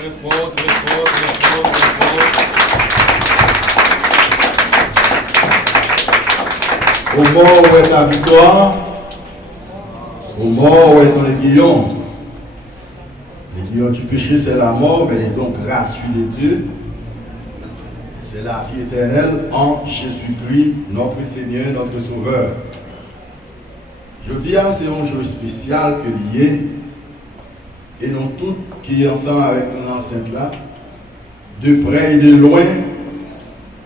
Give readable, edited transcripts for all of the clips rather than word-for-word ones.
Très fort, très fort, très fort, très fort. Au mort où est ta victoire, au mort où est ton aiguillon. L'aiguillon du péché, c'est la mort, mais les dons gratuits de Dieu, c'est la vie éternelle en Jésus-Christ, notre Seigneur, notre Sauveur. Je dis, c'est un jour spécial que lié, et nous tous qui sommes ensemble avec nos enceintes là, de près et de loin,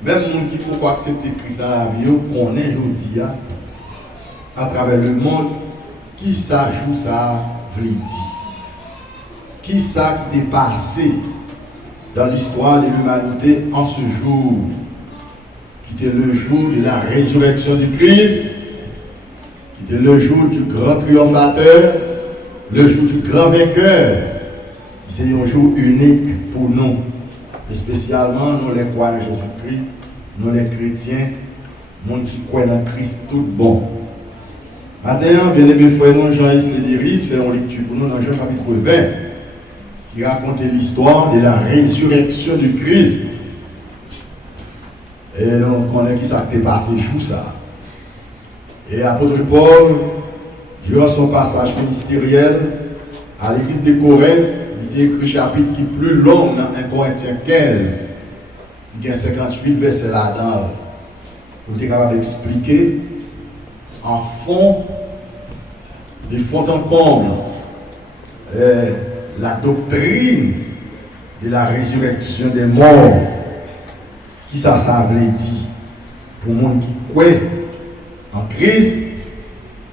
même nous qui pouvons accepter Christ dans la vie, qu'on est aujourd'hui à travers le monde, qui ça joue ça veut dire. Qui ça qui est passé dans l'histoire de l'humanité en ce jour, qui était le jour de la résurrection du Christ, qui était le jour du grand triomphateur, le jour du grand vainqueur. C'est un jour unique pour nous, et spécialement nous les croyants en Jésus-Christ, nous les chrétiens, nous qui croyons en Christ tout bon. Maintenant, bien aimés frères, nous, Jean-Yves Lédiris, fait une lecture pour nous dans Jean chapitre 20, qui raconte l'histoire de la résurrection du Christ. Et nous connaissons qui ça s'est passé jour ça. Et l'apôtre Paul, durant son passage ministériel à l'église de Corinthe, il a écrit un chapitre qui est plus long dans 1 Corinthiens 15, qui a 58 versets là-dedans, pour être capable d'expliquer en fond, de fond en comble, la doctrine de la résurrection des morts. Qui ça veut dire pour le monde qui croit en Christ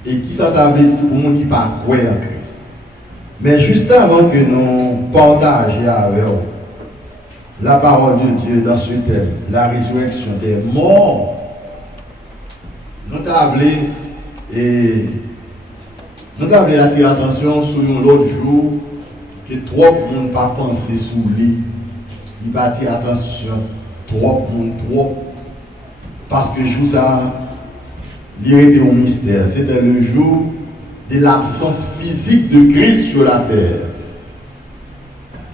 et qui ça veut dire pour le monde qui ne croit pas en Christ. Mais juste avant que nous partagions avec vous la parole de Dieu dans ce thème, la résurrection des morts, nous avons attiré l'attention sur l'autre jour que trop de monde pas pensé sur lui. Il va attirer l'attention trop de monde, trop. Parce que le jour ça, il était un mystère. C'était le jour de l'absence physique de Christ sur la terre.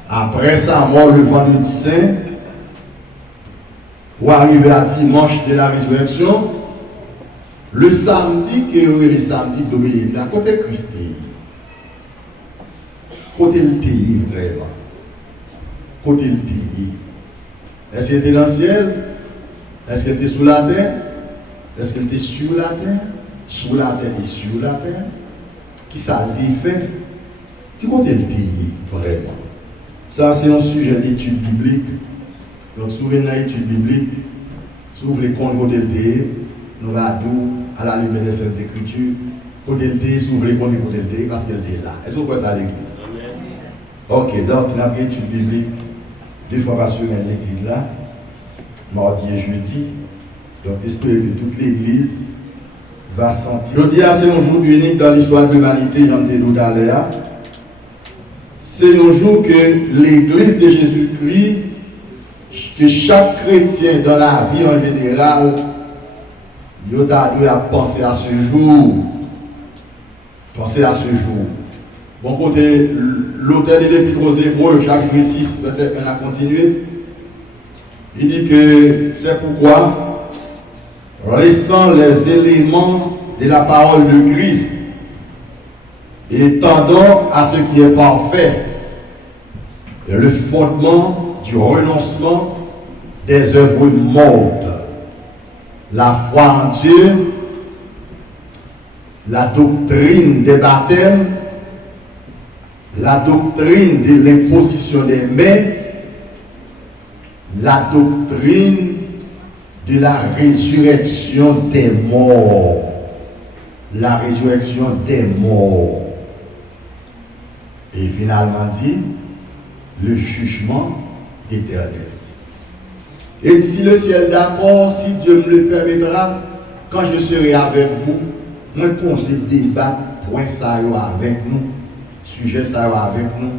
Après sa mort le vendredi saint, pour arriver à dimanche de la résurrection, le samedi, qui est le samedi d'Obélie, à côté Christ, côté le pays vraiment, côté le pays. Est-ce qu'il était dans le ciel? Est-ce qu'il était sous la terre? Est-ce qu'il était sur la terre? Sous la terre et sur la terre? Qui ça a fait? Qui côté le pays vraiment? Ça, c'est un sujet d'étude biblique. Donc, souvenez dans l'étude biblique, s'ouvre les comptes côté le pays. Nous allons à la lumière des Saintes Écritures, côté le thé, s'ouvrir côté le thé, parce qu'elle est là. Est-ce que vous voyez ça à l'église? Ok, donc nous avons une étude biblique 2 fois par semaine à l'église là, mardi et jeudi. Donc j'espère que toute l'église va sentir. Jeudi, c'est un jour unique dans l'histoire de l'humanité, j'en ai dit tout à l'heure. C'est un jour que l'église de Jésus-Christ, que chaque chrétien dans la vie en général, il doit penser à ce jour. Penser à ce jour. Bon côté, l'auteur de l'Épître aux Hébreux, chapitre 6, verset 1 à continuer. Il dit que c'est pourquoi, laissant les éléments de la parole de Christ et tendant à ce qui est parfait, le fondement du renoncement des œuvres mortes, la foi en Dieu, la doctrine des baptêmes, la doctrine de l'imposition des mains, la doctrine de la résurrection des morts. La résurrection des morts. Et finalement dit, le jugement éternel. Et si le ciel d'accord, si Dieu me le permettra, quand je serai avec vous, moi compte débattre point ça avec nous, sujet ça avec nous,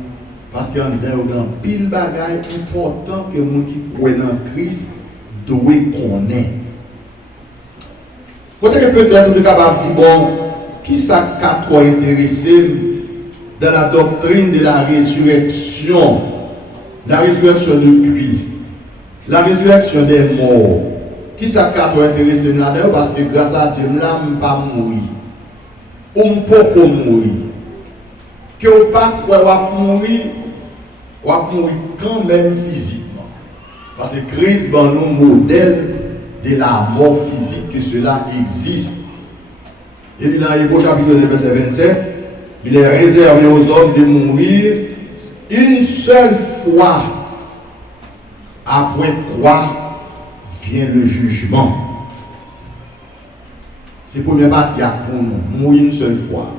parce qu'il y a un pile bagaille important que les gens qui croient dans Christ doivent connaître. Peut-être que peut-être vous êtes capable de dire, bon, qui ça qu'a trop intéressé dans la doctrine de la résurrection la résurrection de Christ, la résurrection des morts. Qui ça qui t'a intéressé là-dedans? Parce que grâce à Dieu, là, je ne pas mourir. Ou je ne peux pas mourir. Que vous pas mourir, vous mourir quand même physiquement. Parce que Christ est un modèle de la mort physique, que cela existe. Il dit dans Hébreux chapitre 9, verset 27, il est réservé aux hommes de mourir une seule fois. Après quoi vient le jugement. C'est la première partie pour nous, mourir une seule fois.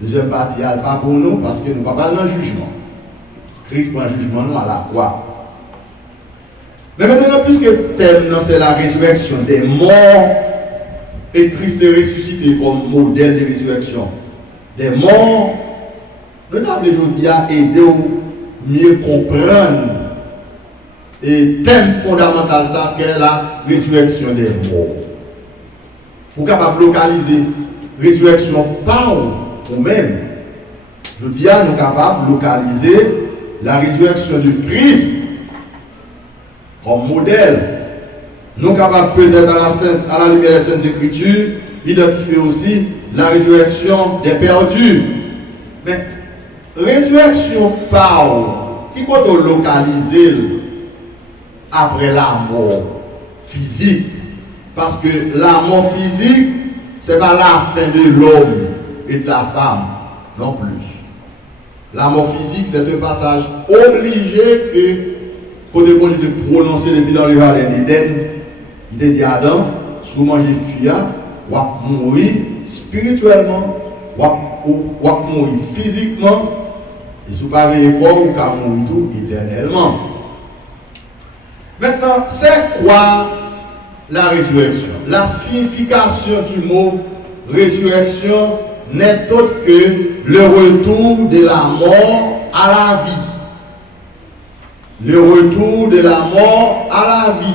Deuxième partie, pas pour nous, parce que nous ne parlons pas dans le jugement. Christ prend le jugement nous à la croix. Mais maintenant, puisque le thème, c'est la résurrection des morts, et Christ est ressuscité comme modèle de résurrection des morts, le table aujourd'hui a aidé à mieux comprendre et thème fondamental ça qu'est la résurrection des morts. Pour capable localiser résurrection par ou même, nous disons nous capables de localiser la résurrection de Christ comme modèle. Nous capables peut-être à la lumière des Saintes Écritures identifier aussi la résurrection des perdus. Mais résurrection par qui compte localiser après la mort physique. Parce que la mort physique, ce n'est pas la fin de l'homme et de la femme, non plus. La mort physique, c'est un passage obligé que, pour de prononcer depuis dans le jardin d'Éden, il te dit à Adam, si vous mangez fia, vous allez mourir spirituellement, vous allez mourir physiquement, et si vous ne avez pas, vous allez mourir tout éternellement. Maintenant, c'est quoi la résurrection? La signification du mot résurrection n'est autre que le retour de la mort à la vie. Le retour de la mort à la vie.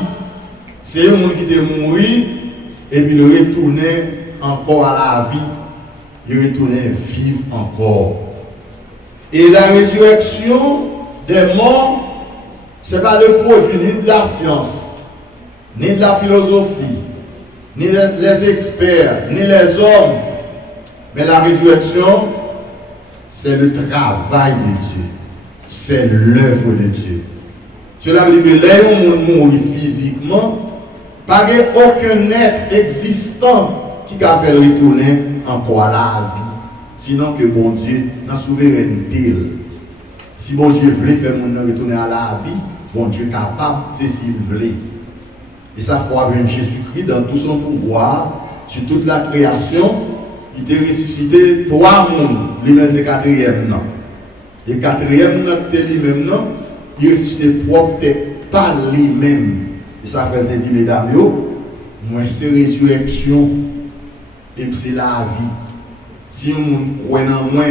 C'est un monde qui était mort et puis il retournait encore à la vie. Il retournait vivre encore. Et la résurrection des morts, ce n'est pas le produit ni de la science, ni de la philosophie, ni les experts, ni les hommes. Mais la résurrection, c'est le travail de Dieu. C'est l'œuvre de Dieu. Cela veut dire que les gens mourir physiquement, pas aucun être existant qui a fait retourner encore à la vie. Sinon que bon Dieu, dans la souveraineté, si bon Dieu voulait faire mon retourner à la vie, bon Dieu est capable, c'est s'il voulait. Et ça faut avoir Jésus-Christ dans tout son pouvoir, sur toute la création, il t'a ressuscité 3 mondes, lui-même c'est 4e non. Et 4e non, c'est lui-même non, il ressuscité propre, pas lui-même. Et ça fait dire, mesdames, moi c'est résurrection, et c'est la vie. Si on croit en moi,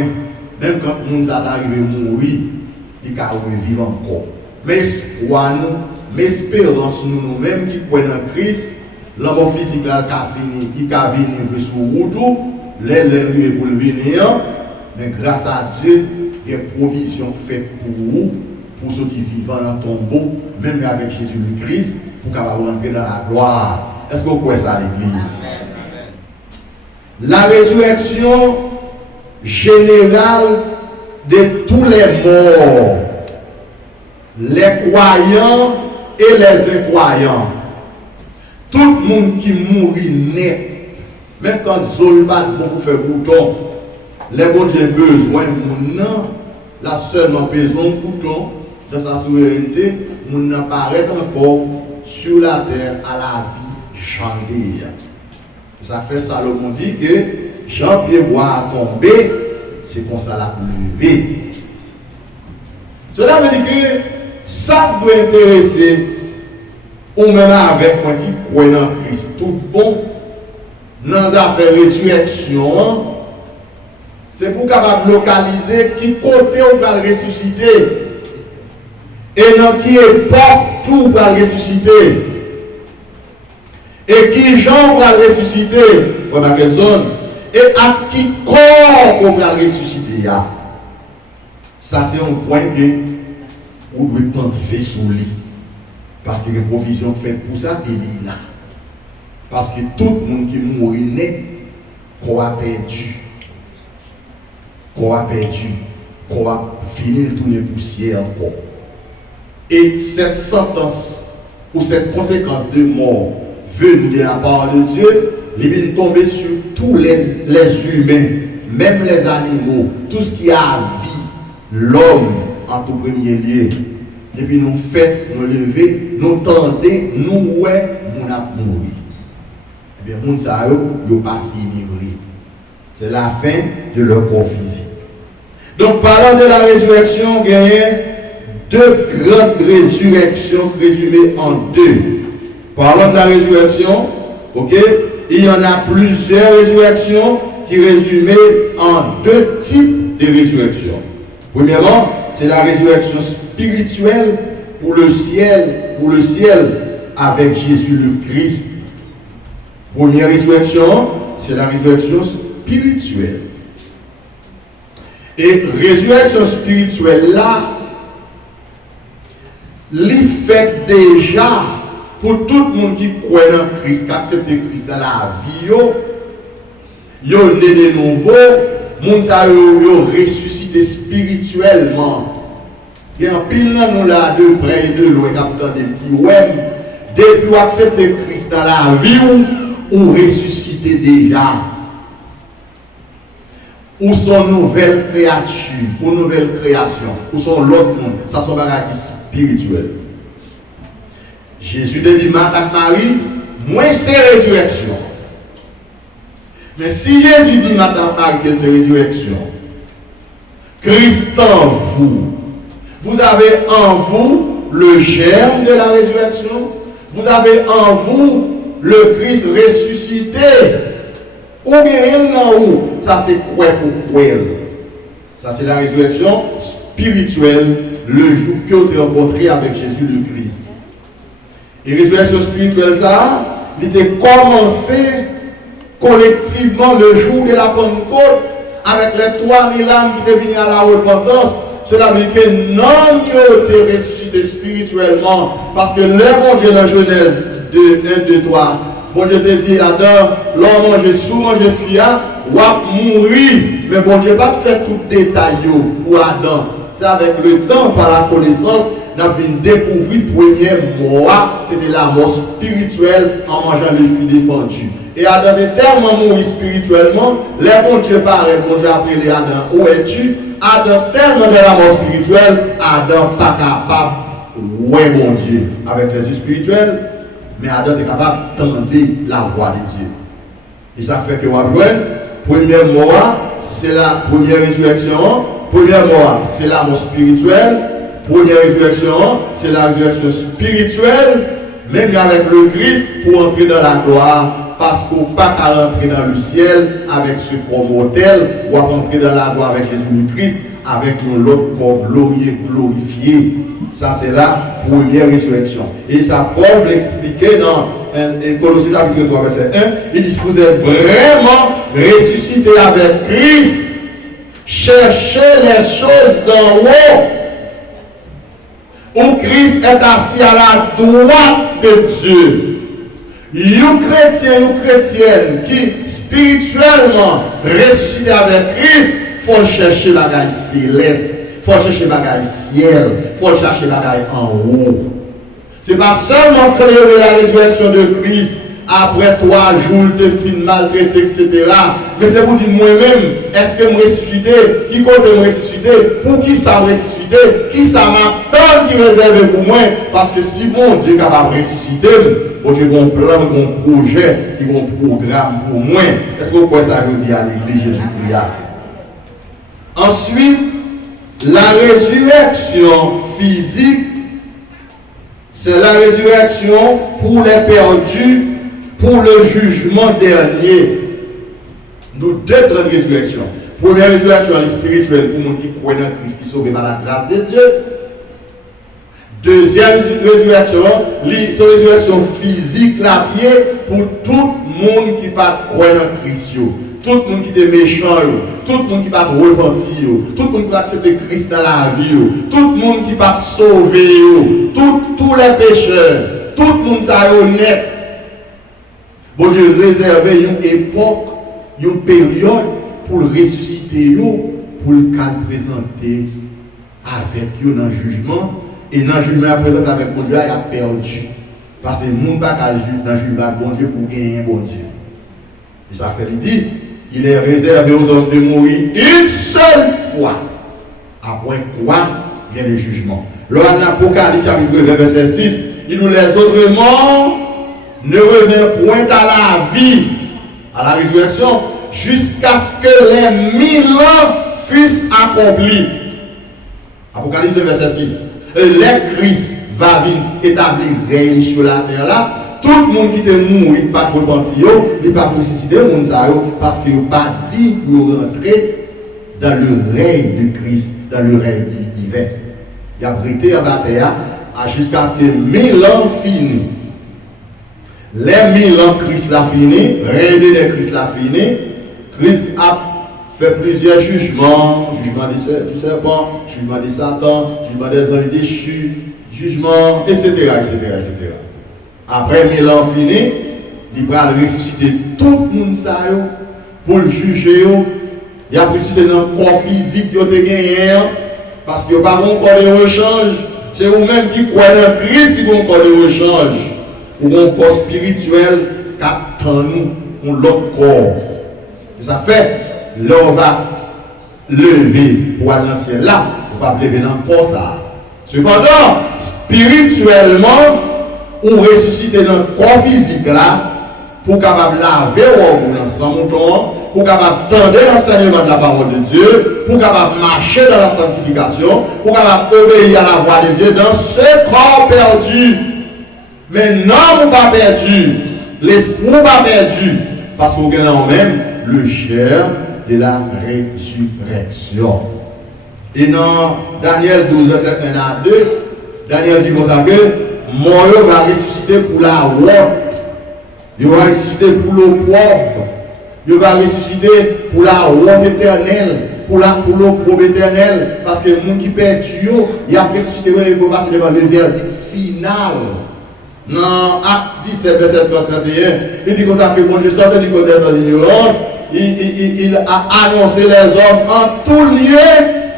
même quand on s'est arrivé à mourir, il va revivre encore. Mais espoir nous, l'espérance nous-mêmes qui croyons en Christ, l'homme physique qui a fini, qui a venu sur route, les pour le venir, mais grâce à Dieu, il y a une provision faite pour vous, pour ceux qui vivent dans le tombeau, même avec Jésus-Christ, pour capable rentrer dans la gloire. Est-ce que vous croyez ça à l'église? La résurrection générale de tous les morts, les croyants et les incroyants. Tout le monde qui mourit net, même quand Zolbat beaucoup fait bouton, les bons Dieu besoin de mon la seulement besoin de bouton dans sa souveraineté, mon apparaît encore sur la terre à la vie chanter. Ça fait Salomon dit que Jean-Pierre bois a tombé, c'est comme ça la lever. Cela veut dire que ça doit intéresser, ou même avec moi qui croit en Christ, tout bon, dans les affaires résurrection, c'est pour capable localiser qui côté on va le ressusciter et dans qui époque tout va le ressusciter et qui gens va le ressusciter, frère Kelson, et à qui corps on va le ressusciter. Ça c'est un point que on doit penser sur lui. Parce qu'il y a une provision faite pour ça, et il là. Parce que tout le monde qui mourit net, qu'on a perdu. Qu'on a perdu. Qu'on a fini de tourner poussière encore. Et cette sentence, ou cette conséquence de mort, venue de la part de Dieu, il vient tomber sur tous les humains, même les animaux, tout ce qui a vie, l'homme en tout premier lieu. Et puis nous faisons, nous lever, nous tendez, nous ouais, nous avons mouru. Eh bien, nous n'avons pas fini. C'est la fin de leur corps physique. Donc, parlant de la résurrection, il y a deux grandes résurrections résumées en deux. Parlant de la résurrection, ok, il y en a plusieurs résurrections qui résumées en deux types de résurrections. Premièrement, c'est la résurrection spirituelle pour le ciel avec Jésus le Christ. Première résurrection, c'est la résurrection spirituelle. Et résurrection spirituelle là, l'y fait déjà pour tout le monde qui croit en Christ, qui accepte Christ dans la vie, yo né de nouveau, moun sa yo ressuscité spirituellement. Il y a un pile nous là de près et de loin qui qui ouais, depuis vous acceptez Christ dans la vie ou ressuscité déjà. Ou son nouvelle créature, ou nouvelle création, ou son l'autre monde, ça sont des choses spirituelles. Jésus te dit, Marie, moi c'est résurrection. Mais si Jésus dit, Marie, que c'est résurrection, Christ en vous, vous avez en vous le germe de la résurrection, vous avez en vous le Christ ressuscité. Ou bien non ou, ça c'est quoi pour quoi? Ça c'est la résurrection spirituelle, le jour que tu as rencontré avec Jésus le Christ. Et résurrection spirituelle, ça, il était commencé collectivement le jour de la Pentecôte avec les 3000 âmes qui étaient venues à la repentance. Cela veut dire que non, ils ont été ressuscités spirituellement parce que le bon Dieu dans Genèse 1, 2, 3. Bon Dieu te dit, Adam, l'homme mange sous, mange fia, ou a mourir. Mais bon Dieu pas fait tout détail pour Adam. C'est avec le temps, par la connaissance, nous avons découvert le premier mort, c'était la mort spirituelle en mangeant le fruit défendu. Et Adam est tellement mort spirituellement, les bon Dieu paraît, bon Dieu a appelé Adam, où es-tu? Adam tellement de la mort spirituelle, Adam pas capable, ouais mon Dieu, avec les yeux spirituels. Mais Adam est capable d'entendre la voix de Dieu. Et ça fait que première mort, c'est la première résurrection. Première mort, c'est la mort spirituelle. Première résurrection, c'est la résurrection spirituelle. Même avec le Christ, pour entrer dans la gloire. Parce qu'on n'a pas qu'à rentrer dans le ciel avec ce corps mortel, ou à rentrer dans la gloire avec Jésus le Christ, avec l'autre corps glorifié. Ça, c'est la première résurrection. Et ça, Paul l'expliquait dans Colossiens chapitre 3, verset 1. Il dit, vous êtes vraiment ressuscité avec Christ. Cherchez les choses d'en haut. Où Christ est assis à la droite de Dieu. Une chrétienne qui spirituellement ressuscité avec Christ, il faut chercher la bagaille céleste. Il faut chercher bagaille ciel, il faut chercher bagaille en haut. Ce n'est pas seulement créer la résurrection de Christ après 3 jours de fin maltraité, etc. Mais c'est pour dire moi-même, est-ce que je ressuscité? Qui compte me ressusciter? Pour qui ça me ressuscité? Qui ça m'attend qui réserve pour moi? Parce que si mon Dieu est capable de ressusciter, bon Dieu a un plan, un projet, un programme pour moi. Est-ce que vous pouvez ça veut dire à l'église Jésus-Christ? Ensuite, la résurrection physique, c'est la résurrection pour les perdus, pour le jugement dernier. Nous deux grandes résurrections. Première résurrection spirituelle pour nous qui croient dans Christ, qui sauvé par la grâce de Dieu. Deuxième résurrection, c'est la résurrection physique, la pied, pour tout le monde qui ne croit pas dans Christ. Tout le monde qui est méchant, tout le monde qui va repentir, tout le monde qui va accepter Christ dans la vie, tout le monde qui va sauver, tous les pécheurs, tout le monde ça est honnête. Bon Dieu réservé une époque, une période pour le ressusciter, pour le présenter avec eux dans le jugement. Et dans le jugement, il présente avec mon Dieu, il a perdu. Parce que le monde n'a pas dans le jugement bon Dieu pour gagner un bon Dieu. Et ça fait, il dit, il est réservé aux hommes de mourir une seule fois. Après quoi vient le jugement. Lors de l'Apocalypse, chapitre 20, verset 6, il nous les autres morts ne revient point à la vie, à la résurrection, jusqu'à ce que les 1000 ans fussent accomplis. Apocalypse 2, verset 6. Les Christ va venir établir règne sur la terre là. Tout le monde qui était mort, il pas repenti, il pas ressuscité, parce qu'il n'a pas dit pour rentrer dans le règne de Christ, dans le règne divin. Il a prêté en bataille jusqu'à ce que 1000 ans finissent. Les 1000 ans Christ l'a fini, règne de Christ l'a fini. Christ a fait plusieurs jugements, jugement du serpent, jugement de Satan, jugement des anges déchus, jugement, etc., etc., etc. Après 1000 ans fini, il va ressusciter tout le monde pour le juger. Il a ressuscité dans le corps physique qui a gagné, parce qu'il n'y a pas de corps de rechange. C'est vous-même qui croyez en Christ qui a un corps de rechange. Ou un corps spirituel qui attend nous, ou l'autre corps. Et ça fait, là on va lever pour aller dans le ciel là, on va lever dans le corps ça. Cependant, spirituellement, ou ressusciter dans le corps physique là, pour capable laver ou dans son mouton, pour capable tendre l'enseignement de la parole de Dieu, pour capable marcher dans la sanctification, pour capable obéir à la voix de Dieu dans ce corps perdu. Mais non, vous pas perdu, l'esprit pas perdu, parce qu'on a en même le chair de la résurrection. Et dans Daniel 12, verset 1 à 2, Daniel dit comme ça que mort va ressusciter pour la roi. Il va ressusciter pour le propre. Il va ressusciter pour la roi éternelle, pour l'eau éternelle. Parce que le monde qui perd Dieu, il a ressuscité, il va passer devant le verdict final. Dans Acte 17, verset 31, il dit comme ça que bon Dieu sortait du côté de l'ignorance. Il a annoncé les hommes en tout lieu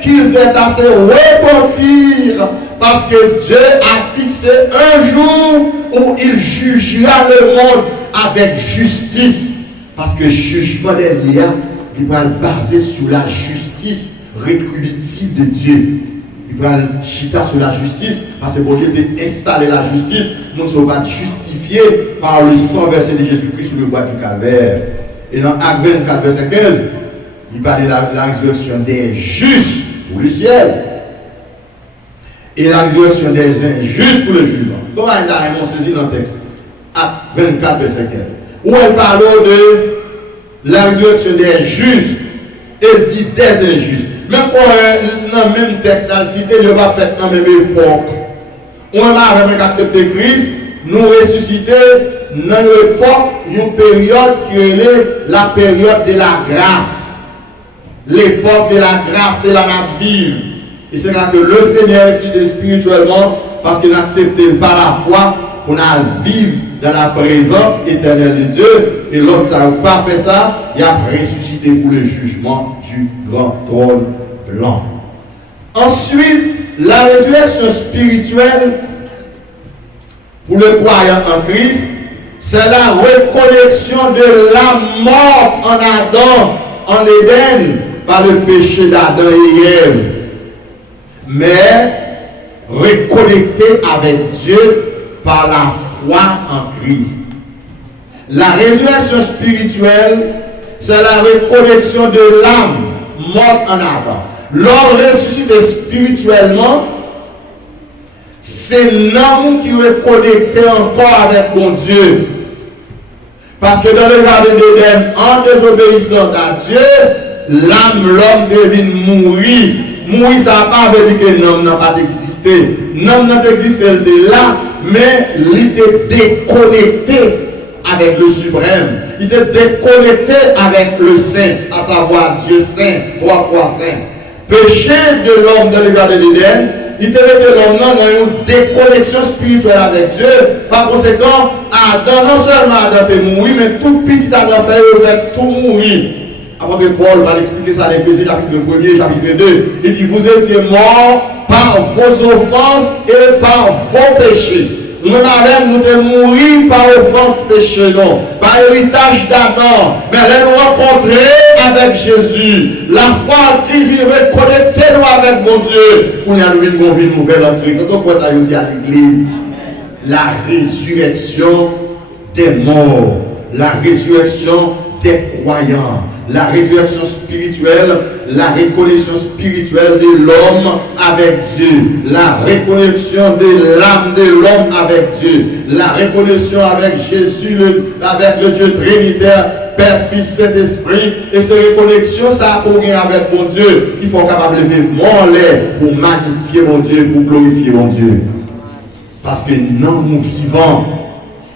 qu'ils étaient à se repentir. Parce que Dieu a fixé un jour où il jugera le monde avec justice. Parce que le jugement des liens, il va le baser sur la justice rétributive de Dieu. Il va le chita sur la justice, parce que bon Dieu a installé la justice. Nous sommes justifiés par le sang versé de Jésus-Christ sur le bois du calvaire. Et dans Acte 24, verset 15, il parle de la résurrection des justes pour le ciel. Et la résurrection des injustes pour le jugement. Comment il a saisi dans le texte? Acte 24, verset 15. Où elle parle de la résurrection des justes et dit des injustes. Même pour dans le même texte, dans le cité, il va faire dans la même époque. On a accepté Christ, nous ressusciter dans l'époque, une période qui est la période de la grâce. L'époque de la grâce, c'est la nature. Et c'est là que le Seigneur est ressuscité spirituellement parce qu'il a accepté par la foi qu'on a vivre dans la présence éternelle de Dieu. Et l'autre, ça n'a pas fait ça, il a ressuscité pour le jugement du grand trône blanc. Ensuite, la résurrection spirituelle pour le croyant en Christ, c'est la reconnexion de la mort en Adam, en Éden, par le péché d'Adam et Ève. Mais reconnecté avec Dieu par la foi en Christ. La résurrection spirituelle, c'est la reconnexion de l'âme morte en Adam. L'homme ressuscité spirituellement, c'est l'homme qui est connecté encore avec mon Dieu. Parce que dans le jardin d'Éden, en désobéissant à Dieu, l'homme devait mourir. Mourir, ça n'a pas veut dire que l'homme n'a pas existé. L'homme n'a pas existé de là, mais il était déconnecté avec le suprême. Il était déconnecté avec le saint, à savoir Dieu saint, 3 fois saint. Péché de l'homme dans le jardin d'Éden, il était l'homme dans une déconnexion spirituelle avec Dieu. Par conséquent, Adam, non seulement Adam est mort, mais tout petit Adam fait tout mourir. Apôtre Paul va l'expliquer ça dans Éphésiens chapitre 1er, chapitre 2. Il dit, vous étiez morts par vos offenses et par vos péchés. Nous-mêmes, nous sommes morts par offense péché, non, par héritage d'Adam. Mais là, nous rencontrer avec Jésus. La foi en Christ, il veut connecter nous avec mon Dieu. Pour nous avoir une vie nouvelle en Christ. C'est ce que ça veut dire à l'église. La résurrection des morts. La résurrection des croyants. La résurrection spirituelle, la reconnexion spirituelle de l'homme avec Dieu, la reconnexion de l'âme de l'homme avec Dieu, la reconnexion avec Jésus, avec le Dieu trinitaire, Père, Fils, Saint-Esprit, et cette reconnexion, ça a pour avec mon Dieu, qu'il faut capable de lever mon lait pour magnifier mon Dieu, pour glorifier mon Dieu. Parce que non, nous vivons,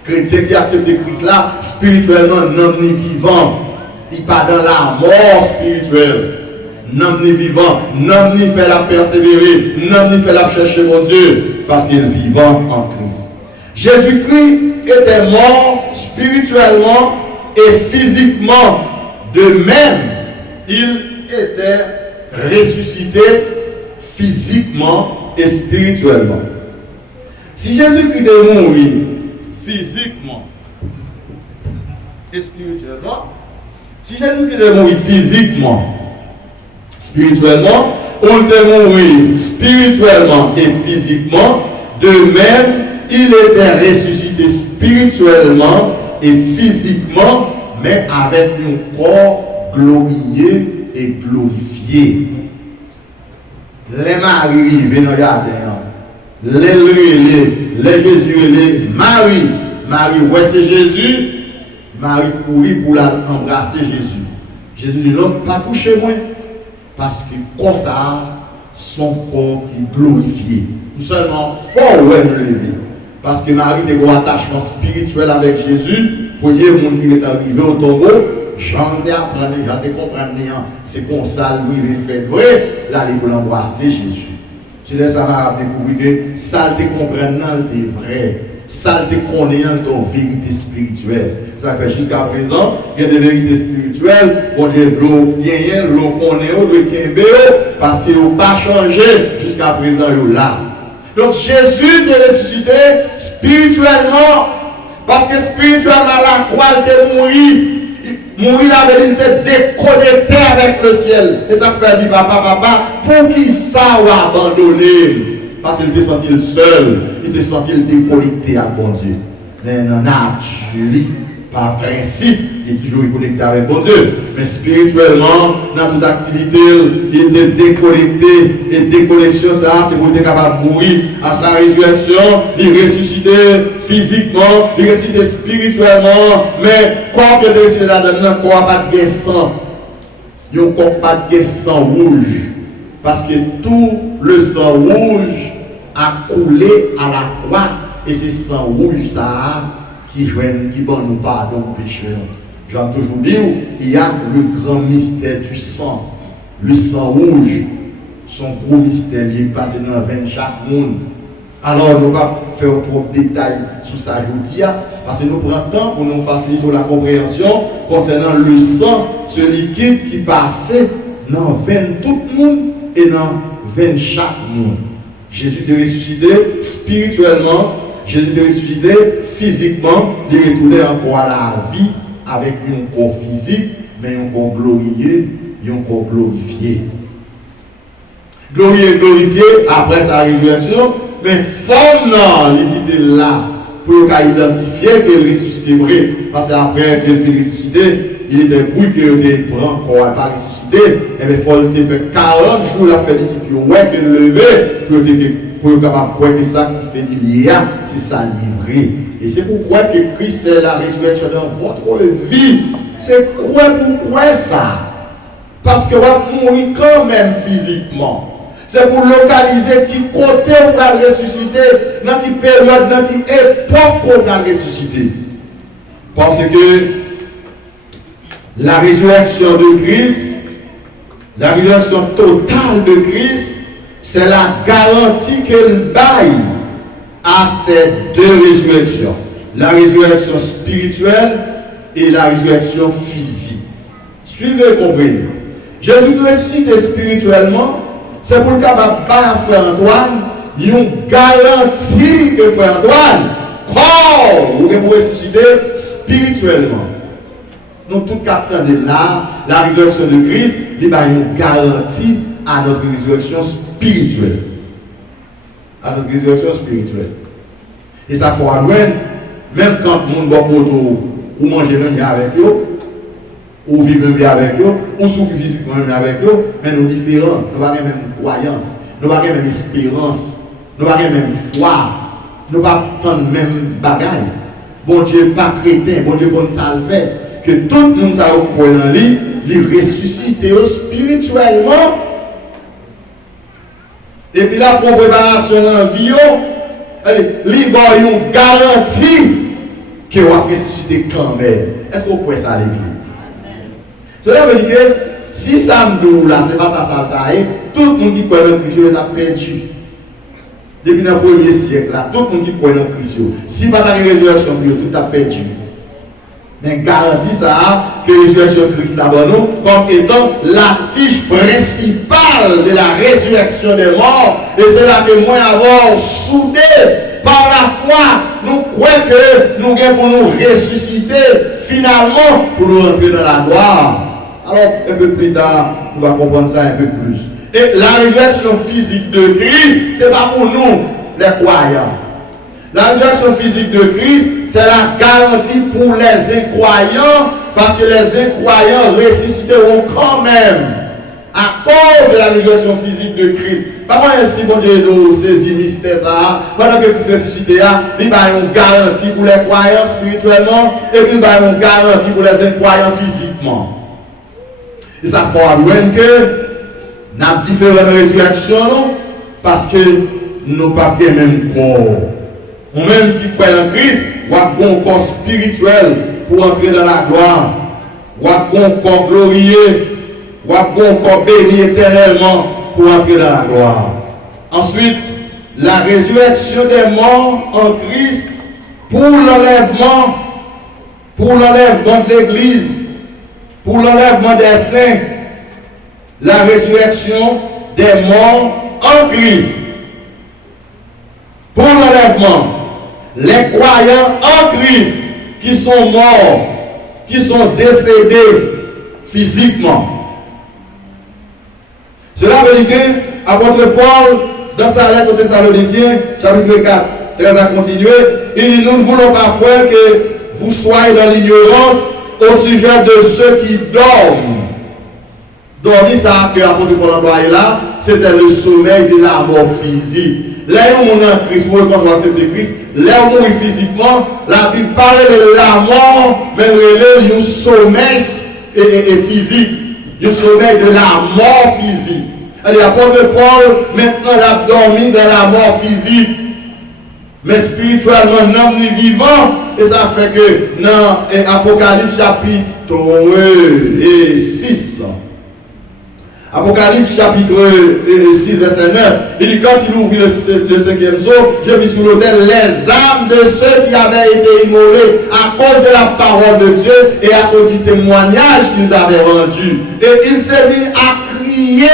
chrétiens qui acceptent Christ là, spirituellement, non, nous vivons. Il pas dans la mort spirituelle. Non ni vivant, non ni fait la persévérer, non ni fait la chercher mon Dieu, parce qu'il est vivant en Christ. Jésus-Christ était mort spirituellement et physiquement. De même, il était ressuscité physiquement et spirituellement. Si Jésus-Christ est mort physiquement et spirituellement, si Jésus-Christ est mort physiquement, spirituellement, on est mort spirituellement et physiquement, de même, il était ressuscité spirituellement et physiquement, mais avec un corps glorieux et glorifié. Les maris viennent regarder, les Jésus et les Marie. Marie, ouais, c'est Jésus. Marie courit pour embrasser Jésus. Jésus dit non, pas toucher moi. Parce que comme ça, son corps est glorifié. Nous seulement fort ouais nous lever. Parce que Marie a un attachement spirituel avec Jésus. Premier monde qui est arrivé au tombeau, j'en ai appris, j'en ai compris. C'est comme ça, lui, il fait vrai. Là, il faut l'embrasser Jésus. Je laisse à découvrir que ça, il comprend, c'est vrai. Ça, il connaît ton vérité spirituelle. Ça fait jusqu'à présent, il y a des vérités spirituelles. Bon Dieu, l'eau bien, l'eau connaît, l'eau qui parce qu'il n'a pas changé jusqu'à présent, il est là. Donc Jésus est ressuscité spirituellement, parce que spirituellement, la croix était mourir. Mourir là, il était déconnecté avec le ciel. Et ça fait dire, papa, pour qui ça va abandonner? Parce qu'il était senti seul, il était senti déconnecté à bon Dieu. Mais non, nature, par principe, il est toujours connecté avec bon Dieu. Mais spirituellement, dans toute activité, il était déconnecté. Et déconnexion, ça, c'est pour être capable de mourir à sa résurrection. Il ressuscitait physiquement, il ressuscitait spirituellement. Mais quand il est ressuscité là-dedans, il n'y a pas de sang. Il n'y a pas de sang rouge. Parce que tout le sang rouge a coulé à la croix. Et c'est sang rouge, ça, qui donne nous pardon au péché. J'aime toujours dire, il y a le grand mystère du sang. Le sang rouge, son gros mystère, il est passé dans 20 chaque monde. Alors, nous ne pas faire trop de détails sur ça aujourd'hui, parce que nous prenons le temps pour nous faciliter la compréhension concernant le sang, ce liquide qui passait dans 20 tout le monde et dans 20 chaque monde. Jésus est ressuscité spirituellement, Jésus est ressuscité physiquement, il est retourné encore à la vie avec un corps physique, mais un corps glorieux et un corps glorifié. Glorieux et glorifié après sa résurrection, mais forme non, il était là pour identifier qu'il est ressuscité vrai. Parce qu'après qu'il fut ressuscité, il était bruit qu'il était grand corps pas ressuscité, et bien il faut faire 40 jours la fait disciple, ouais qu'il levé, pour être capable de croire que ça qui s'était dit, c'est ça livré. Et c'est pourquoi que Christ c'est la résurrection dans votre vie. C'est quoi pourquoi ça? Parce que vous mourir quand même physiquement. C'est pour localiser qui côté on va ressusciter, dans quelle période, dans quelle époque on va ressusciter. Parce que la résurrection de Christ, la résurrection totale de Christ, c'est la garantie qu'elle baille à ces deux résurrections. La résurrection spirituelle et la résurrection physique. Suivez et comprenez. Jésus ressuscité spirituellement, c'est pour le capable de frère Antoine, il ont garanti que frère Antoine, corps, vous pouvez ressusciter spirituellement. Donc tout capteur de là, la résurrection de Christ, il a une garantie à notre résurrection spirituelle. À notre résurrection spirituelle. Et ça faut loin, même quand le monde va ou manger même bien avec eux, ou vivre même bien avec eux, ou souffrir physiquement même avec eux, mais nous différents, nous n'avons pas la même croyance, nous n'avons pas la même espérance, nous n'avons pas la même foi, nous n'avons pas la même bagaille. Bon Dieu pas chrétien, bon Dieu comme ça le fait, que tout le monde a croit dans lui, il ressuscite spirituellement. Et puis là, il faut préparation dans la vie, il y a une garantie que va ressusciter quand même. Est-ce que vous pouvez ça à l'église? Cela veut dire que si samedi là, c'est pas ta saltaille, tout le monde qui croit dans Christ est perdu. Depuis le premier siècle, là, tout le monde qui croit dans Christ, si pas ta résurrection, tout a perdu. Mais garantit ça que la résurrection de Christ d'abord nous comme étant la tige principale de la résurrection des morts. Et c'est là que moi avoir soudé par la foi, nous croyons que nous avons pour nous ressusciter finalement pour nous entrer dans la gloire. Alors un peu plus tard, nous allons comprendre ça un peu plus. Et la résurrection physique de Christ, ce n'est pas pour nous les croyants. La résurrection physique de Christ, c'est la garantie pour les incroyants, parce que les incroyants ressusciteront quand même à cause de la résurrection physique de Christ. Par contre, si bon Dieu nous saisit mystère ça, pendant que Christ ressuscité, il y a une garantie pour les croyants spirituellement, et puis il y a une garantie pour les incroyants physiquement. Et ça fait loin que nous avons différentes résurrections, parce que nous n'avons pas le même corps. Ou même qui croit en Christ, ou a un corps spirituel pour entrer dans la gloire, ou a un corps glorieux, ou a un corps béni éternellement pour entrer dans la gloire. Ensuite, la résurrection des morts en Christ pour l'enlèvement de l'Église, pour l'enlèvement des saints, la résurrection des morts en Christ. Pour l'enlèvement, les croyants en Christ qui sont morts, qui sont décédés physiquement. Cela veut dire que l'apôtre Paul, dans sa lettre aux Thessaloniciens, chapitre 4, 13 à continuer, il dit: nous ne voulons pas, frère, que vous soyez dans l'ignorance au sujet de ceux qui dorment. Dormir, ça que l'apôtre Paul employé là, c'était le sommeil de la mort physique. Là où on est en Christ, quand on accepte Christ, là où on est physiquement, la Bible parle de la mort, mais il y a un sommeil physique, un sommeil de la mort physique. L'apôtre Paul, maintenant, il a dormi dans la mort physique, mais spirituellement, l'homme est vivant, et ça fait que dans Apocalypse chapitre 6, Apocalypse chapitre 6, verset 9, il dit: quand il ouvrit le cinquième sceau, je vis sous l'autel les âmes de ceux qui avaient été immolés à cause de la parole de Dieu et à cause du témoignage qu'ils avaient rendu. Et il s'est mis à crier.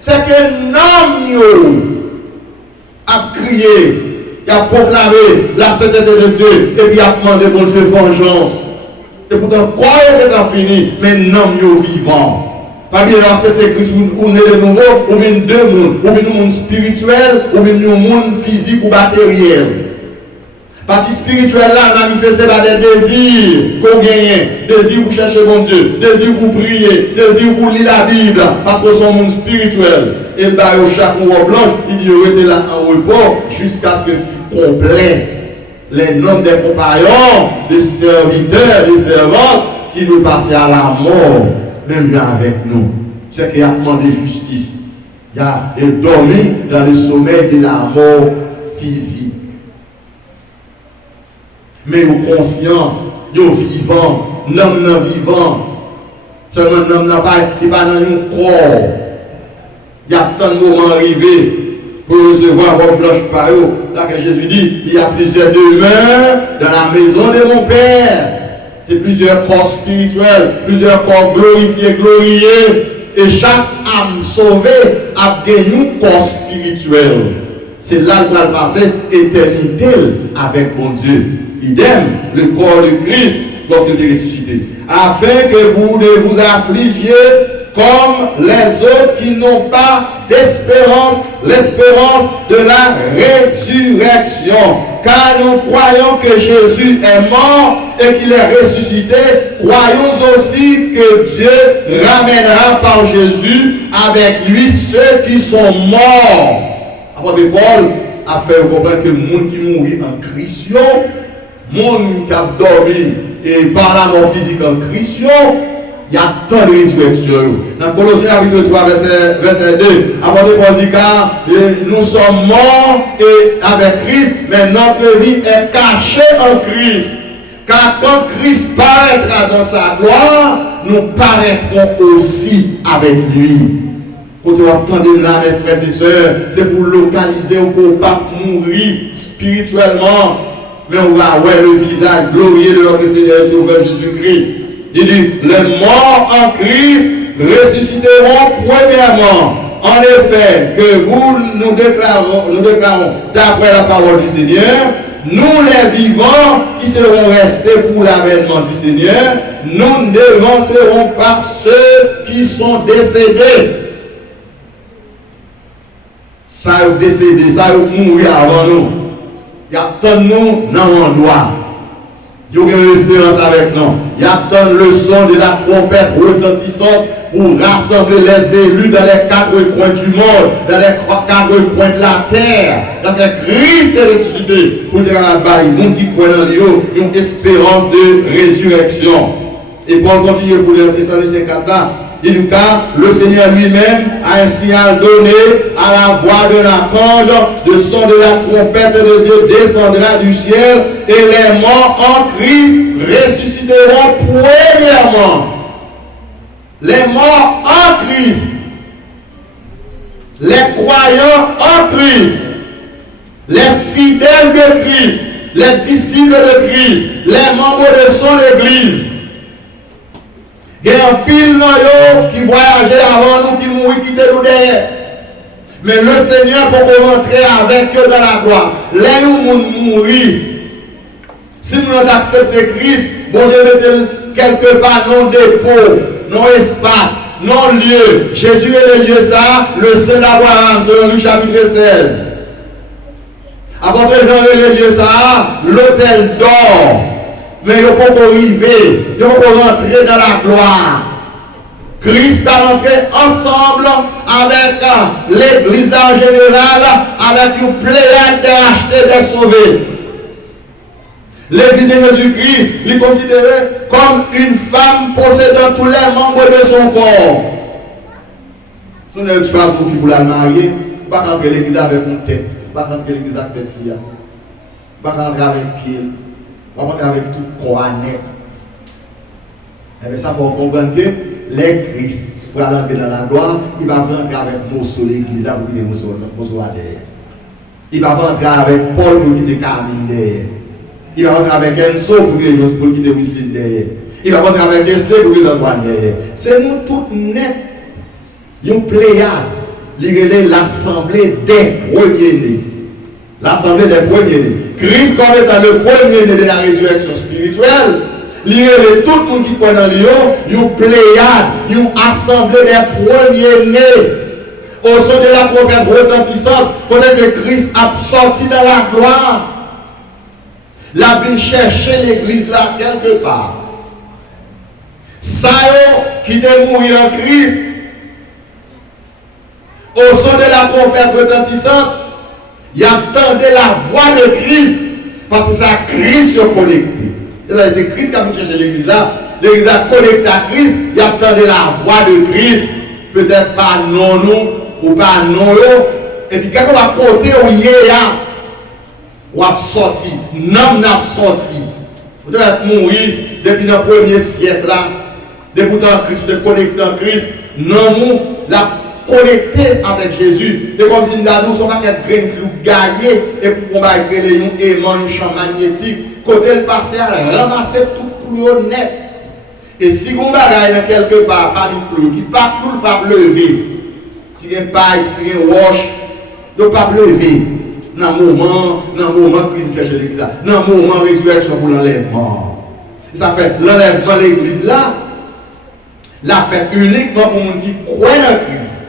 C'est que l'homme a crié, il a proclamé la sainteté de Dieu, et puis il a demandé bon Dieu vengeance. Et pourtant, quoi est en fini, mais l'homme est vivant. Parce que dans cette église, on est de nouveau, on vient deux mondes, on vient un monde spirituel, on vient un monde physique ou matériel. Partie spirituelle là, manifestée par des désirs qu'on gagne, désirs pour chercher bon Dieu, désirs pour prier, désirs pour lire la Bible, parce que c'est un monde spirituel. Et le bail au chaque mois blanc, il dit: il était là en repos jusqu'à ce que fût complet les noms des compagnons, des serviteurs, des servantes qui nous passaient à la mort. Même bien avec nous, c'est qu'il a demandé justice. Il a dormi dans le sommeil de la mort physique. Mais nous conscients yo vivant, non vivant. Seulement l'homme n'a pas, il pas dans un corps. Il y a tant de moments arrivés pour recevoir vos blanches par eux. Là que Jésus dit, il y a plusieurs demeures dans la maison de mon Père. C'est plusieurs corps spirituels, plusieurs corps glorifiés, glorieux. Et chaque âme sauvée a gagné un corps spirituel. C'est là où va passer éternité avec mon Dieu. Idem, le corps de Christ lorsqu'il est ressuscité. Afin que vous ne vous affligiez comme les autres qui n'ont pas d'espérance, l'espérance de la résurrection. Car nous croyons que Jésus est mort et qu'il est ressuscité. Croyons aussi que Dieu ramènera par Jésus avec lui ceux qui sont morts. Apôtre Paul a fait comprendre que le monde qui mourit en Christ, le monde qui a dormi et par la mort physique en Christ, il y a tant de résurrection. Dans Colossiens chapitre 3, verset 2, apôtre Paul dit car nous sommes morts et avec Christ, mais notre vie est cachée en Christ. Car quand Christ paraîtra dans sa gloire, nous paraîtrons aussi avec lui. Quand vous entendez là, mes frères et sœurs, c'est pour localiser ou pour ne pas mourir spirituellement, mais on va voir le visage glorieux de notre Seigneur et Sauveur Jésus-Christ. Il dit, les morts en Christ ressusciteront premièrement. En effet, que nous déclarons d'après la parole du Seigneur, nous les vivants qui serons restés pour l'avènement du Seigneur, nous ne devancerons pas ceux qui sont décédés. Ça a décédé, ça a mouru avant nous. Il y a tant de nous dans l'endroit. Il y a une espérance avec nous. Il y a tant de leçons de la trompette retentissante pour rassembler les élus dans les quatre coins du monde, dans les quatre coins de la terre. Dans que Christ est ressuscité pour dire à la les gens qui croient en lui, une espérance de résurrection. Et Paul continue pour les Thessaloniciens 4 là. Il dit car le Seigneur lui-même a un signal donné à la voix d'un archange, le son de la trompette de Dieu descendra du ciel et les morts en Christ ressusciteront premièrement. Les morts en Christ, les croyants en Christ, les fidèles de Christ, les disciples de Christ, les membres de son Église. Il y a un pile qui voyageait avant nous, qui mourit, qui était nous derrière. Mais le Seigneur, pour qu'on rentre avec eux dans la gloire, là où nous mourir, si nous avons accepté Christ, bon Dieu mettez quelque part non dépôt, non espace, non lieu. Jésus est le lieu ça, le Saint d'Abraham, selon Luc chapitre 16. Apôtre Jean est le lieu ça, l'autel d'or. Mais il ne faut pas arriver, il ne faut pas rentrer dans la gloire. Christ a rentré ensemble avec l'église en général, avec une pléiade de rachetés, de sauvés. L'église de Jésus-Christ est considérée comme une femme possédant tous les membres de son corps. Si on a une choix pour la marier, on ne va pas rentrer l'église avec une tête, on ne va pas rentrer l'église avec tête fille, on ne va pas rentrer avec pied. On va rentrer avec tout corps net. Et bien ça, il faut comprendre que les Christ, pour aller dans la gloire, il va rentrer avec Mosso l'église pour quitter Mosso derrière. Il va rentrer avec Paul pour quitter Camille derrière. Il va rentrer avec Enso pour quitter Wisley derrière. Il va rentrer avec Esther pour quitter Antoine derrière. C'est nous tout net. Une pléiade. Il l'assemblée des premiers-nés. L'assemblée des premiers-nés. Christ, comme étant le premier-né de la résurrection spirituelle, il est tout le monde qui croit dans lui, une pléiade, une assemblée des premiers-nés. Au son de la trompette retentissante, connaît que Christ a sorti dans la gloire. La vie chercher l'église là quelque part. Ça qui est mort en Christ, au son de la trompette retentissante, il attendait la voix de Christ parce que c'est à Christ qui est connecté. C'est Christ qui a cherché l'église là. L'église a connecté à Christ, il attendait la voix de Christ. Peut-être pas non nous ou pas non eux. Et puis quand on va côté où il y a, on a sorti, non n'a sorti. Vous devez mourir depuis le premier siècle là. Depuis que Christ, de connecter en Christ, non, la connecter avec Jésus. Et comme si nous avons son paquet de graines qui nous gaillent et pour qu'on va créer un aimant, un champ magnétique, côté le passé à ramasser tout plus net. Et si on va dans quelque part, parmi plus, qui pas tout pas lever, si il y a une paille, si il y a une roche, il ne pas lever. Dans le moment que nous cherchons l'église, dans le moment de résurrection pour l'enlèvement. Ça fait l'enlèvement de l'église là, la fait uniquement pour les gens qui croient en Christ.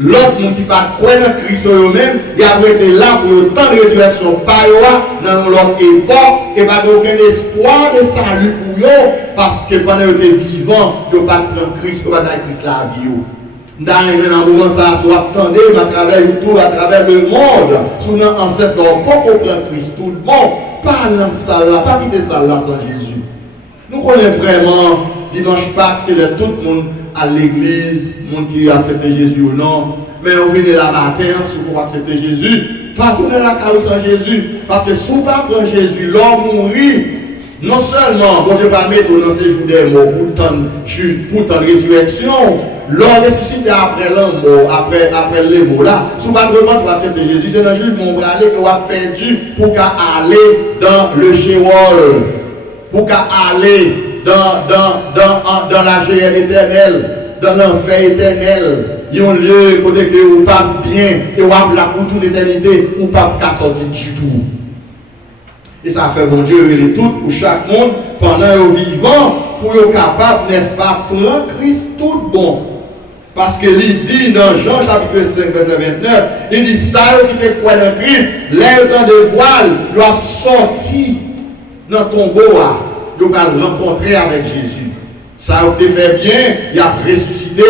L'autre monde qui ne croit pas en Christ eux-mêmes, il a été là pour le temps de résurrection par dans l'autre époque et pas aucun espoir de salut pour eux parce que pendant qu'ils étaient vivants, ils n'ont pas pris Christ, ils n'ont pas Christ la vie. Dans un moment, ça soit attendez à travers YouTube, à travers le monde, sous nos ancêtres, on peut comprendre Christ, tout le monde, pas dans ça là, pas quitter ça là sans Jésus. Nous connaissons vraiment, dimanche Pâques, c'est tout le monde à l'église, le monde qui a accepté Jésus ou non, mais on vient là matin, si vous accepter Jésus, pas tourner la cause sans Jésus, parce que si vous ne pas prendre Jésus, l'homme mourit. Non seulement, bon Dieu va mettre dans ces jours des morts pour ton résurrection, l'homme ressuscité après l'amour, après les mots là, si vous ne vraiment tu accepter Jésus, c'est le jugement pour aller que vous avez perdu pour aller dans le Sheol, pour aller dans la géhenne éternelle, dans l'enfer éternel. Il y a un lieu côté que vous pas bien et vous avez là pour toute l'éternité, vous pas sortir du tout. Et ça fait bon Dieu et tout pour chaque monde pendant le vivant pour être capable, n'est-ce pas, prendre Christ tout bon. Parce que il dit dans Jean chapitre 5, verset 29, il dit ça qui fait quoi dans Christ, l'air temps de voile doit sortir dans ton tombeau, il va le rencontrer avec Jésus. Ça a été fait bien, il a ressuscité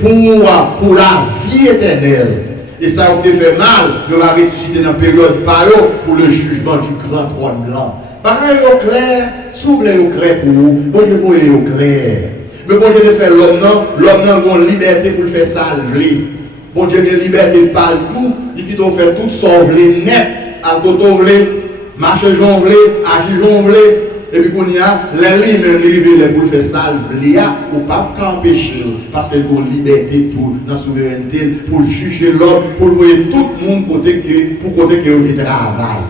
pour la vie éternelle. Et ça a été fait mal, il va ressusciter dans la période paro pour le jugement du grand trône blanc. Pareil au clair, s'ouvre au clair pour vous, bon Dieu voyez au clair. Mais bon Dieu de faire l'homme a une liberté pour le faire salver. Bon Dieu a une liberté de parler tout, il dit de faire tout sauver net, à côté, marcher jonglé, agir jonglé. Et puis, il y a les livres pour faire salver, ou pas empêcher, parce qu'il y a une liberté tout, dans la souveraineté, pour juger l'homme, pour voir tout le monde pour côté que travaille.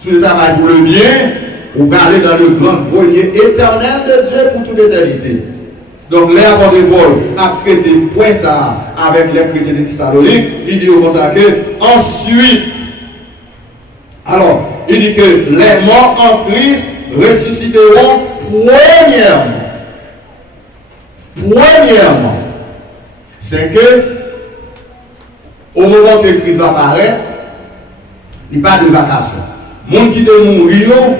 Si vous travaillez pour le bien, vous allez dans le grand grenier éternel de Dieu pour toute éternité. Donc, l'apôtre Paul a traité point ça avec les chrétiens de Thessalonique. Il dit comme ça que ensuite, alors, il dit que les morts en Christ ressusciteront premièrement, c'est que au moment que Christ va apparaître, il n'y a pas de vacation. Les gens qui sont morts,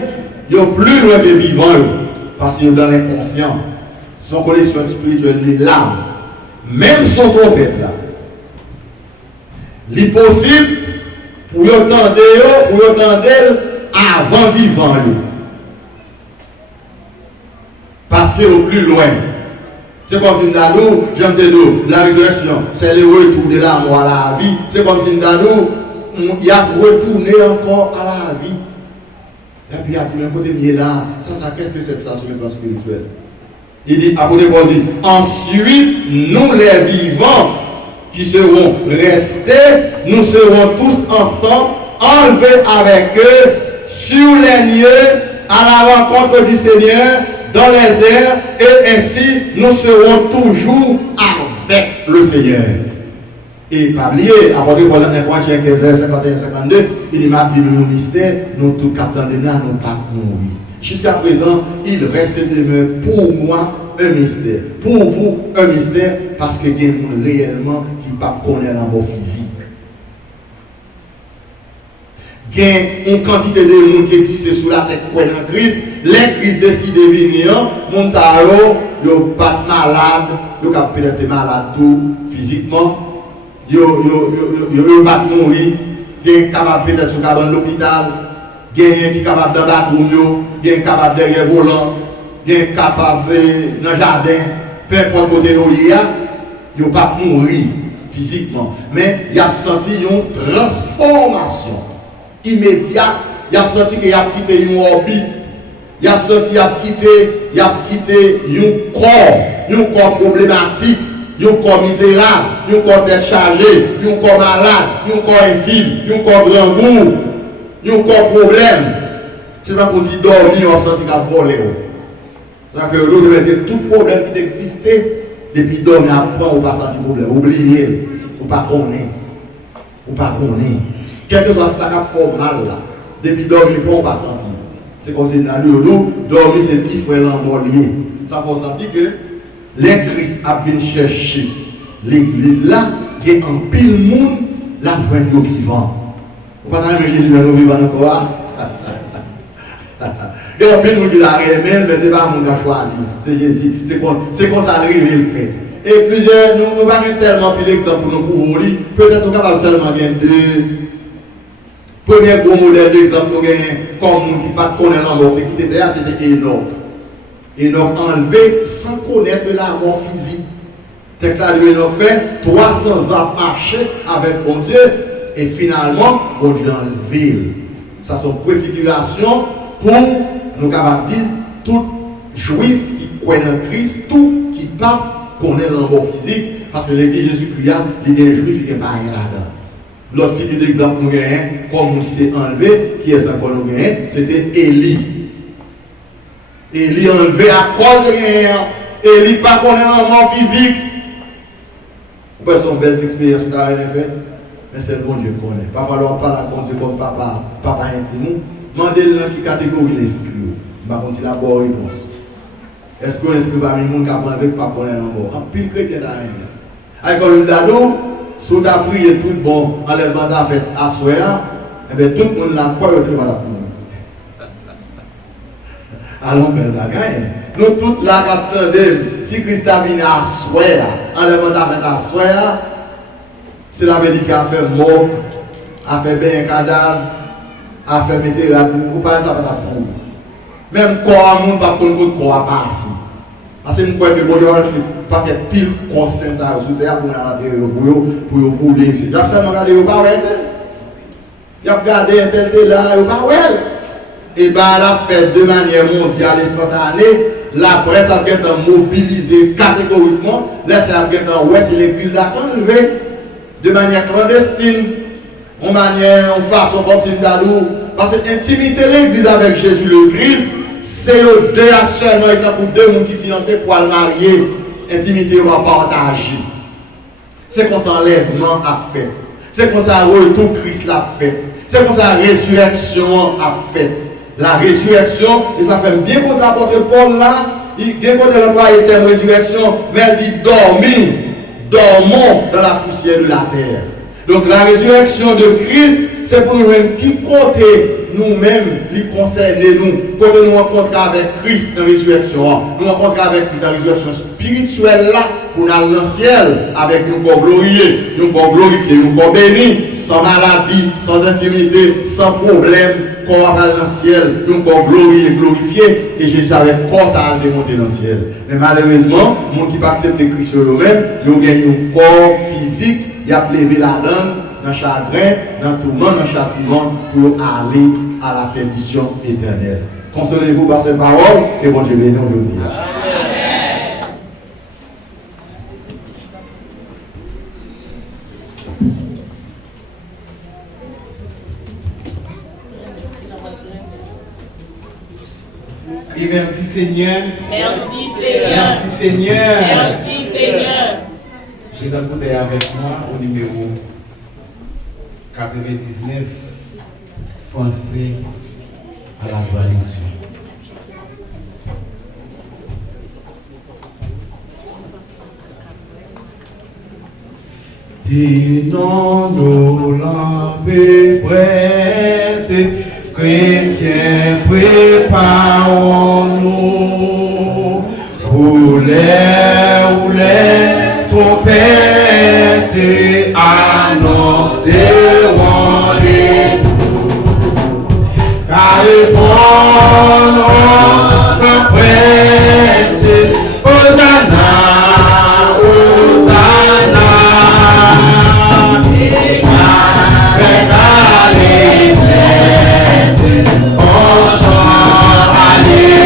ils sont plus loin des vivants parce qu'ils sont dans l'inconscient. Son connexion spirituelle, les larmes, même son trompette là. Il est possible pour y entendre avant vivant. Parce qu'il est au plus loin. C'est comme si nous j'aime te dire, la résurrection, c'est le retour de la mort à la vie. C'est comme si nous il a retourné encore à la vie. Et puis, il y a tout le côté mieux là. Ça, qu'est-ce que c'est ça sur le plan spirituel? Il dit, apôtre Paul dit, ensuite, nous les vivants qui seront restés, nous serons tous ensemble, enlevés avec eux sur les lieux à la rencontre du Seigneur dans les airs, et ainsi nous serons toujours avec le Seigneur. Et pas oublier, apôtre Paul dans 1 Corinthiens 15, 51-52, il dit, m'a dit, nous mystère, nous tous capteurs de là, nous pas mourir. Jusqu'à présent, il reste demeure pour moi un mystère. Pour vous, un mystère, parce que il y a des gens réellement qui ne connaissent pas la mort physique. Il y a une quantité de gens qui existent sous la tête en Christ. Les Christ décident de venir, les gens ne sont pas malades, ils sont peut-être malades tout physiquement, ils ne sont pas mourir, ils sont capables peut-être de l'hôpital. Il y a des gens qui sont capables de battre, il y a des gens qui sont capables de derrière volant, il y a des gens qui sont capables dans le jardin, peu importe côté il y a, ils ne sont pas mourir physiquement. Mais il y a senti une transformation immédiate. Il y a senti qu'il y a quitté une orbite. Il a senti, il a quitté un corps problématique, un corps misérable, un corps tête chargée, un corps malade, un corps infime, un corps grand goût, un corps problème. C'est ça qu'on dit dormir, on senti qu'il a volé. C'est-à-dire que l'autre devait dire tout problème qui existait, depuis dormir après, on va sentir problème. Oubliez, ou pas connaître. Ou pas connaître. Quel que soit ça qui a fait mal là, depuis dormir, on va sentir. C'est comme si dans le dos, dormir c'est petit frère l'envolier. Ça faut sentir que les Christ a venu chercher l'église là, et en pile monde, la voix de vivant. Vous ne pouvez pas Jésus de nos vivants encore. Et en pile monde qui l'a aimé, mais ce n'est pas mon qui a choisi. C'est Jésus. C'est comme ça arrive le fait. Et plusieurs, nous n'avons pas tellement pile d'exemples pour nous pouvoir lire. Peut-être nous sommes capables seulement de deux. Premier gros modèle d'exemple, nous avons comme nous qui ne connaissent pas la mort, qui était là, c'était Enoch. Enoch enlevé sans connaître la mort physique. Le texte là de Enoch fait 300 ans marcher avec bon Dieu et finalement, bon Dieu enlevé. Ça c'est une préfiguration pour nous capables de dire tout juif qui croit en Christ, tout qui ne connaît la mort physique, parce que l'église Jésus-Christ, il y a des juifs qui ne pas rien là-dedans. L'autre figure d'exemple nous gagnons, comme nous qui était enlevé, qui est encore nous gagnons, c'était Élie. Élie enlevé à cause de rien. Élie pas connaît la mort physique. Vous pouvez faire une belle expérience que tu as fait, mais c'est le bon Dieu qui connaît. Parfois, on parle à bon Dieu comme papa intime. Demandez-le dans quelle catégorie l'esprit. Je ne sais pas la bonne réponse. Est-ce que l'esprit va venir qui a enlevé pas connaître la mort? En pile chrétien n'a rien. Avec le dado, si tu as prié tout bon, enlèvement d'a fait à soir, et bien tout le monde l'a quoi le va mourir. Allons, belle bagaille. Nous tous là, attendons, si Christ a venu à soir, enlèvement d'a fait à soir, c'est la médecine qui a fait mort, a fait bien un cadavre, a fait vétéran, ou pas ça va pour. Même corps, on ne va pas prendre corps à passer. Parce que nous croyons que bon Dieu va pas être pile conscience à sous terre pour l'intérieur pour bouler. Il y a seulement regardé au pas il y a regardé un tel là au pas et bien la fait de manière mondiale instantanée, la presse a été mobilisée catégoriquement, là c'est c'est l'église là qu'on levé de manière clandestine, en manière en façon comme si nous parce que intimité l'église avec Jésus le Christ. C'est eux deux seulement pour deux personnes qui fiancés pour le marier. Intimité va partager. C'est comme ça l'enlèvement a fait. C'est comme ça le retour Christ l'a fait. C'est comme ça la résurrection a fait. La résurrection, et ça fait bien pour l'apôtre Paul là, il bien pour l'employé le terme résurrection, mais elle dit dormons dans la poussière de la terre. Donc la résurrection de Christ, c'est pour nous-mêmes qui compter nous-mêmes, les concerner nous, quand nous rencontrons avec Christ dans la résurrection, nous rencontrons avec Christ dans la résurrection spirituelle là, pour aller dans le ciel, avec un corps glorieux, un corps glorifié, un corps béni, sans maladie, sans infirmité, sans problème, corps dans le ciel, un corps glorieux, glorifié, et Jésus avec corps ça a démonté dans le ciel. Mais malheureusement, les gens qui ne acceptent Christ eux-mêmes, ils ont gagné un corps physique, ils ont levé la donne, dans le chagrin, dans le tourment, dans le châtiment, pour aller à la perdition éternelle. Consolez-vous par ces paroles, et bon Dieu bénisse aujourd'hui. Et merci Seigneur. Merci Seigneur. Merci Seigneur. Merci Seigneur. J'ai d'abord avec moi au numéro 99, français à la coalition. Inondons prête, chrétiens, préparons-nous pour les trompettes annonceront-les. Car répondront sans presse, Hosanna, Hosanna. Avec allégresse, on chante alléluia.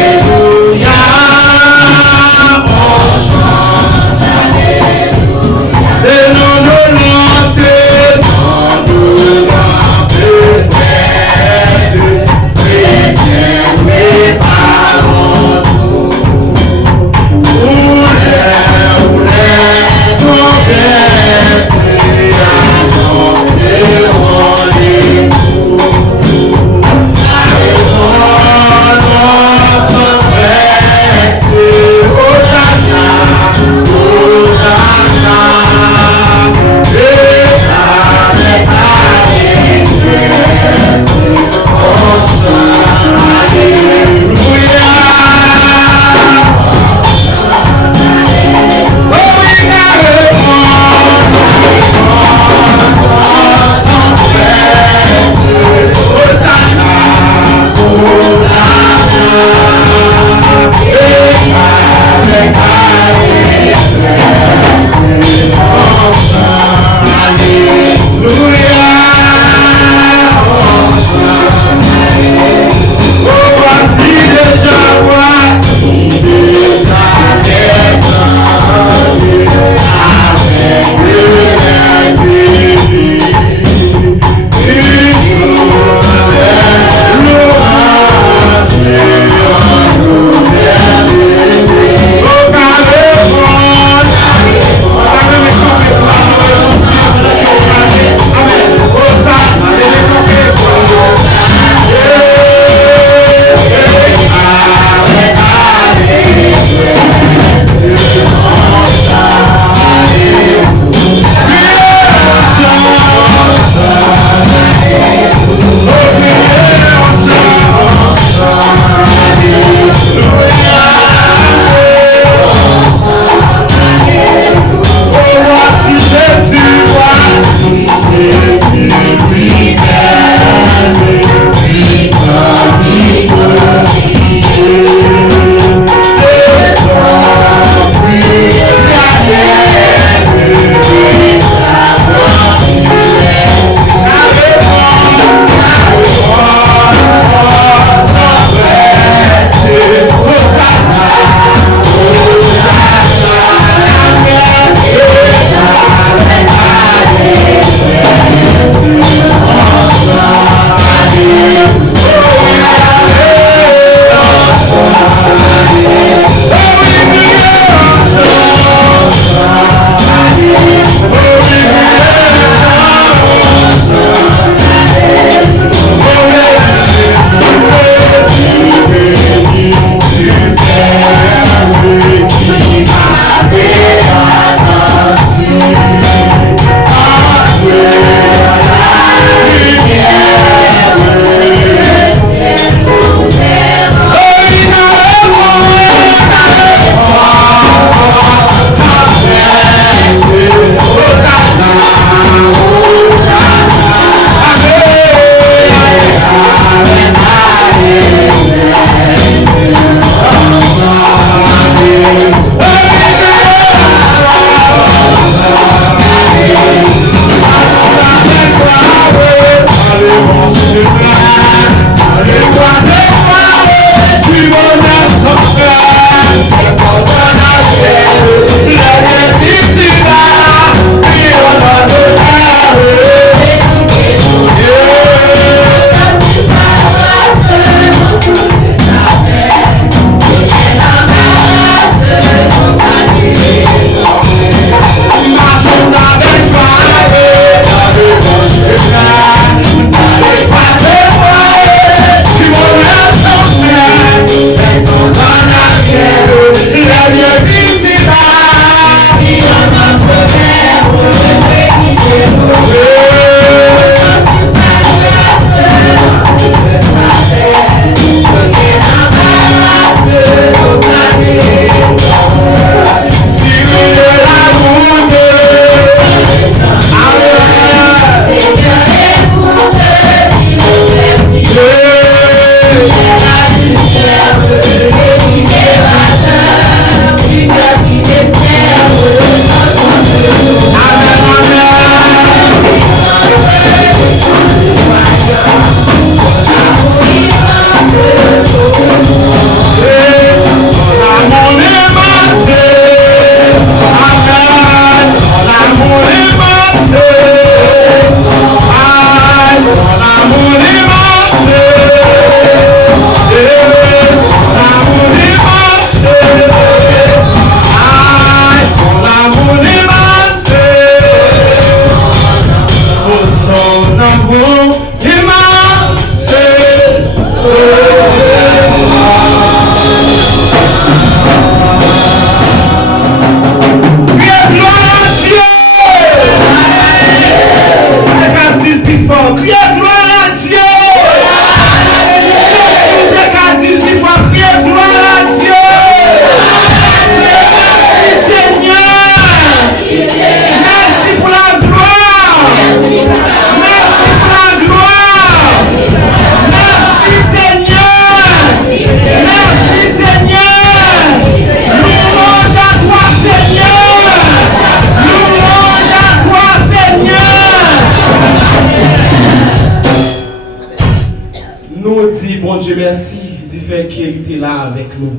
Bon Dieu, merci du fait qu'il était là avec nous.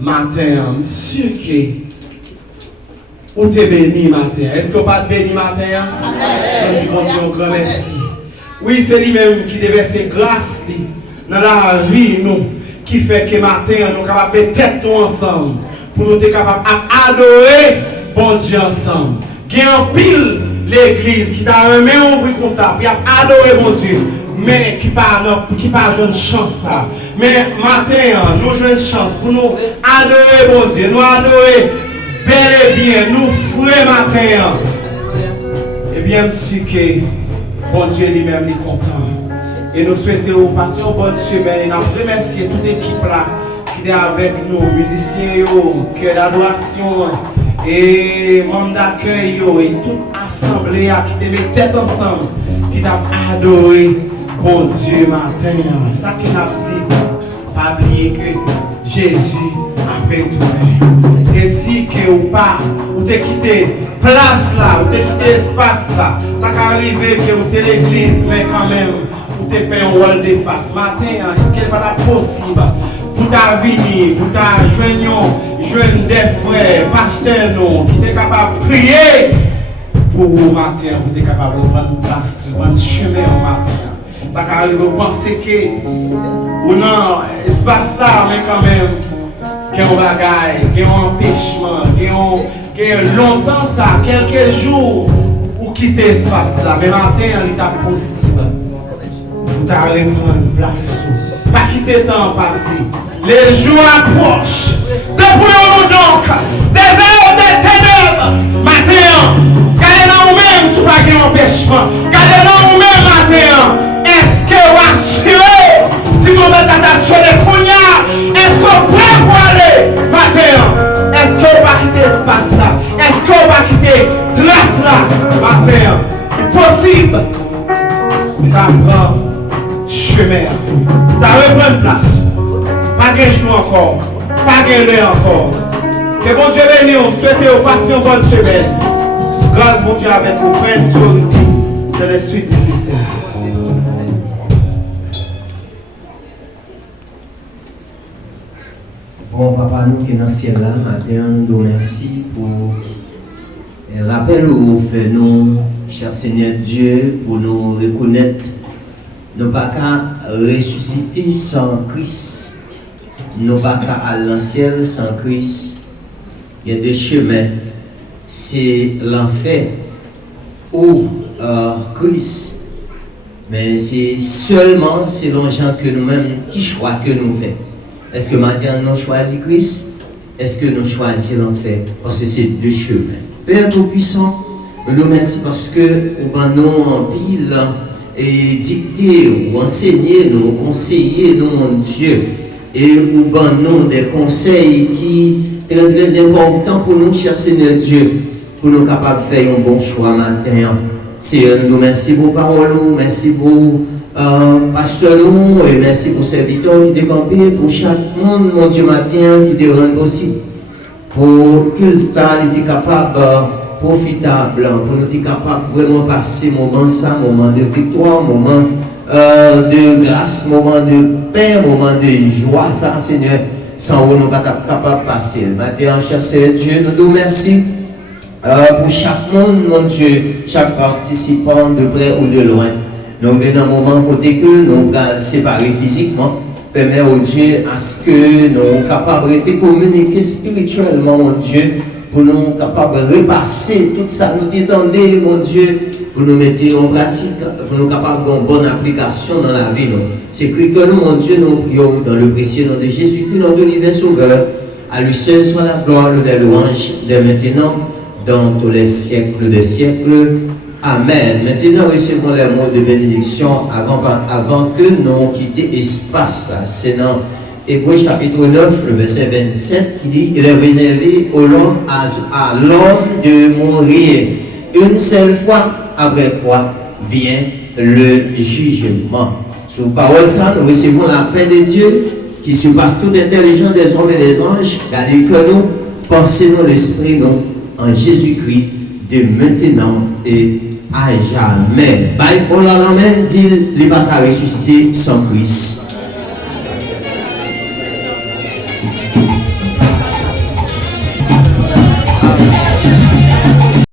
Matin, monsieur qui ou t'es béni matin. Est-ce que pas béni matin? Amen. Bon Dieu, un grand merci. Oui, c'est lui-même qui déverse grâce dans la vie, nous, qui fait que matin, nous sommes capables de tête nous ensemble, pour nous être capables d'adorer bon Dieu ensemble. Il y a un pile l'église qui t'a remis ouvrir comme ça, pour adorer bon Dieu. Mais qui parle une chance ça. Mais matin, nous jouons une chance pour nous adorer bon Dieu, nous adorer bel et bien, nous frères matin. Et bien, monsieur que bon Dieu lui-même est content. Et nous souhaitons passer une bonne semaine. Et nous remercions toute l'équipe là qui est avec nous, musiciens, cœur d'adoration et membres d'accueil et toute assemblée qui te met tête ensemble, qui t'a adoré. Bon Dieu, matin, ça qu'il a dit, pas oublier que Jésus a fait tout. Et si que ou pas, ou t'es quitté place là, ou t'es quitté espace là, ça qui arrive que ou t'es l'église, mais quand même, ou t'es fait un rôle de face. Matin, est-ce qu'il n'est pas possible pour ta venir, pour ta joindre des frères, pasteurs, non, qui t'es capable de prier pour vous matin, vous êtes capable de prendre place, de prendre chemin au matin. Ça arrive à penser que ou non, espace là, mais quand même, qu'il y a un bagage, qu'il y a un empêchement, qu'il y a longtemps ça, quelques jours, ou quitter l'espace là, mais matin, il est possible. Vous allez prendre place. Pas quitter le temps passé. Les jours approchent. Dépouillons-nous donc des heures de ténèbres. Matin, gardez-nous nous-mêmes sous pas de empêchement. Gardez-nous nous-mêmes matin. Est-ce que vous assurez, si vous mettez attention de Kounia, est-ce que vous prêt pour aller matin? Est-ce que vous va quitter l'espace là? Est-ce que vous va quitter trace là matin? C'est possible. Vous prendre chemin. Vous allez reprendre place. Pas de jour encore. Pas de l'heure encore. Que bon Dieu bénisse, on souhaite passer une bonne semaine. Grâce mon Dieu avec vos frères ici de la suite du système. Bon, papa, nous qui sommes dans le ciel là, matin, nous remercions pour le rappel où vous faites nous, cher Seigneur Dieu, pour nous reconnaître, nous pas qu'à ressusciter sans Christ, nous pas qu'à aller dans le ciel sans Christ. Il y a deux chemins, c'est l'enfer ou Christ, mais c'est seulement selon gens que nous-mêmes qui choix que nous faisons. Est-ce que maintenant nous choisissons Christ? Est-ce que nous choisissons l'enfer? Parce que c'est deux chemins. Père Tout-Puissant, nous remercions parce que nous avons en pile et dicter ou enseigner nous, conseiller nous, mon Dieu, et nous avons des conseils qui sont très importants pour nous, cher Seigneur Dieu, pour nous capables de faire un bon choix matin. Seigneur, nous merci pour parole, merci pour pasteur nous, et merci pour serviteurs qui t'ont campé, pour chaque monde, mon Dieu, matin, qui te rend possible. Pour que ça était capable profitable, pour nous être capable vraiment passer moment ça, moment de victoire, moment de grâce, moment de paix, moment de joie, ça, Seigneur, sans où nous pas capable de passer. Maintenant, cher Dieu, nous te remercions pour chaque monde, mon Dieu, chaque participant de près ou de loin. Nous venons un moment côté que nous allons séparer physiquement. Permet au Dieu à ce que nous soyons capables de communiquer spirituellement, mon Dieu, pour nous capables de repasser tout ça, nous t'étendons, mon Dieu, pour nous mettre en pratique, pour nous capables d'une bonne application dans la vie. C'est que nous, mon Dieu, nous prions dans le précieux nom de Jésus-Christ, notre divin Sauveur. À lui seul soit la gloire, des louanges, dès maintenant, dans tous les siècles des siècles. Amen. Maintenant, recevons les mots de bénédiction avant que nous quittions l'espace. C'est dans Hébreux chapitre 9, le verset 27 qui dit: il est réservé à l'homme de mourir une seule fois, après quoi vient le jugement. Sous parole ça, nous recevons la paix de Dieu qui surpasse toute intelligence des hommes et des anges. Gardez que nous pensons l'esprit nous en Jésus-Christ de maintenant et à jamais. Bye for la main, dit les batailles ressuscité sans Christ.